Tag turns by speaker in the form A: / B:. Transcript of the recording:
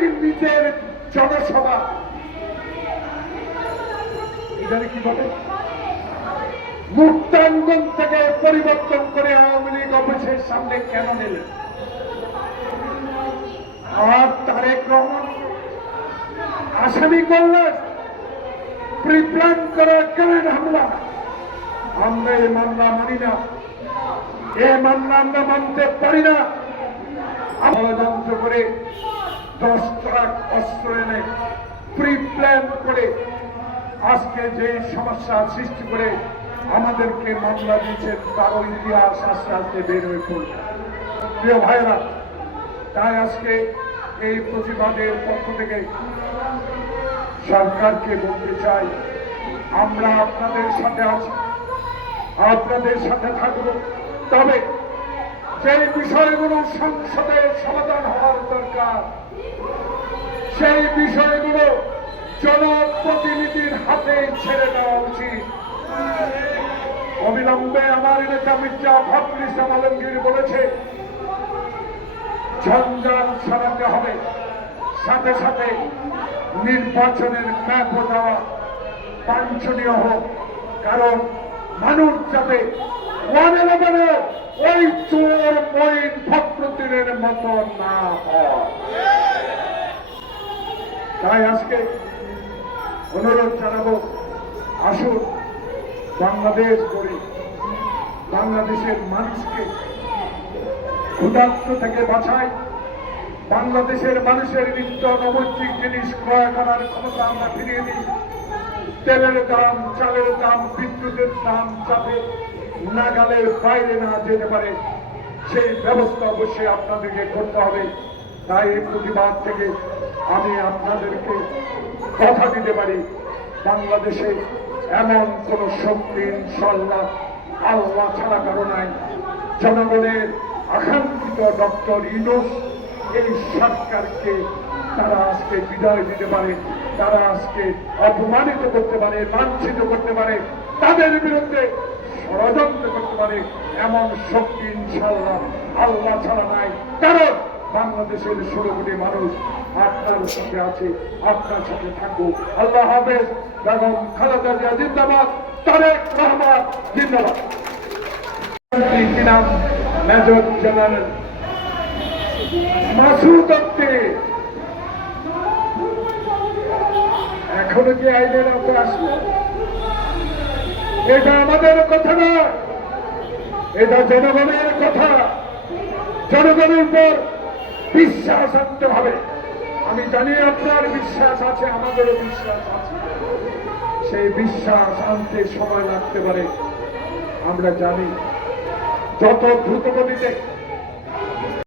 A: লীগ জনসভা। মুক্তাঙ্গন থেকে পরিবর্তন করে আওয়ামী লীগ অফিসের সামনে কেন নিলেন? আর তারেক রহমান? আসামি করলেন। প্রিপ্ল্যান করা গ্রেনেড হামলা। আমরা এই মামলা মানি না। এ মামলা আমরা মানতে পারি না। ষড়যন্ত্র করে দশ ট্রাক অস্ত্র এনে প্রিপ্ল্যান করে আজকে যে সমস্যা সৃষ্টি করে আমাদেরকে মামলা দিয়েছেন তারও ইতিহাস আস্তে আস্তে বের হয়ে পড়বে। প্রিয় ভাইরা তাই আজকে এই প্রতিবাদের পক্ষ থেকে সরকারকে বলতে চাই, আমরা আপনাদের সাথে আছি, আপনাদের সাথে থাকব। তবে যে বিষয়গুলো সংসদে সমাধান হওয়ার দরকার। সেই বিষয়গুলো জনপ্রতিনিধির হাতে ছেড়ে দেওয়া উচিত। অবিলম্বে আমার নেতা মির্জা ফখরুল ইসলাম আলমগীর বলেছে ঝঞ্ঝাল সরাতে হবে। সাথে সাথে নির্বাচনের ম্যাপও দেওয়া বাঞ্ছনীয় হোক। কারণ মানুষ যাতে ওয়ান ওই চোর মইন ফখরুদ্দিনের মতো না হয়। তাই আজকে অনুরোধ জানাব, আসুন বাংলাদেশ গড়ি, বাংলাদেশের মানুষকে ক্ষুধার্ত থেকে বাঁচাই, বাংলাদেশের মানুষের নিত্য নৈতিক জিনিস ক্রয় করার ক্ষমতা আমরা ফিরিয়ে দিই। তেলের দাম, চালের দাম, বিদ্যুতের দাম যাতে নাগালের বাইরে না যেতে পারে, সেই ব্যবস্থা অবশ্যই আপনাদেরকে করতে হবে। তাই এই প্রতিবাদ থেকে আমি আপনাদেরকে কথা দিতে পারি, বাংলাদেশে এমন কোন শক্তি ইনশাল্লাহ আল্লাহ ছাড়া কারও নাই। জনগণের আকাঙ্ক্ষিত ডক্টর ইনোস এই সরকারকে তারা আজকে বিদায় দিতে পারে, তারা আজকে অপমানিত করতে পারে লাঞ্ছিত করতে পারে। তাদের বিরুদ্ধে ষড়যন্ত্র করতে পারে এমন শক্তি ইনশাল্লাহ আল্লাহ ছাড়া নাই। কারণ বাংলাদেশের ষোলো কোটি মানুষ আপনার সাথে আছে, আপনার সাথে থাকব আল্লাহ হাফেজ, বেগম খালেদা জিয়া জিন্দাবাদ, তারেক রহমান জিন্দাবাদ। কি নাম? মেজর জেনারেল মাসুদ এখনও কি আইনের আওতা আসলো? এটা আমাদের কথা না। এটা জনগণের কথা। জনগণের উপর বিশ্বাস আনতে হবে। আমি জানি আপনার বিশ্বাস আছে, আমাদেরও বিশ্বাস আছে। সেই বিশ্বাস আনতে সময় লাগতে পারে। আমরা জানি, যত দ্রুত গতিতে